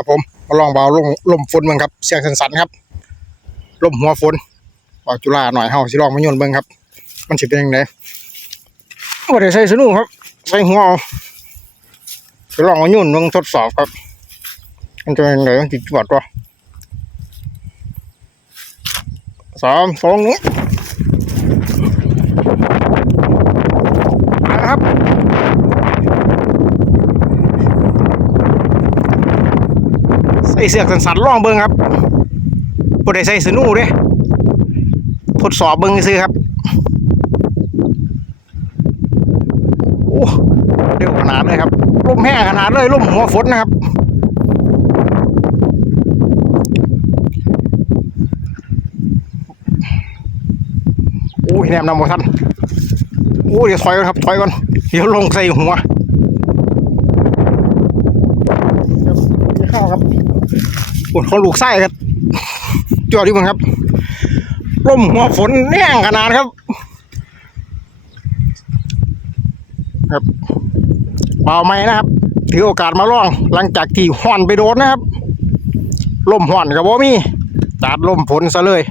ครับผมมาลองเบาลงลมฝนเบิ่งครับเสียงสั่นๆครับลมหัวฝนบอกจุฬาหน่อยเฮาสิลองมาโยนเบิ่งครับ มันสิเป็นยังไงบ่ได้ใส่สนุกครับใส่หัวเอาจะลองมาโยนเบิ่งทดสอบครับ มันจะเป็นยังไงมันสิจวดบ่สามสองหนึ่งครับ ใส่เสือกสันๆล่องเบิ้งครับบ่ได้ใส่สนูเด้ทดสอบเบิ้งซื้อครับโอ้เร็วขนาดเลยครับลมแห้งขนาดเลยลมหัวฝนนะครับโอ้ยแนมนำบ่ทันโอ้ยเดี๋ยวถอยก่อนครับถอยก่อนเดี๋ยวลงใส่หัวมีข้าวครับ ฝนของลูกไส้ครับจอดดีมั้งครับลมหัวฝนแน่งขนาดครับ ครับเบาไหมนะครับ ถือโอกาสมาล่อง หลังจากที่ห่อนไปโดนนะครับลมห่อนกับว่ามีจัดลมฝนซะเลย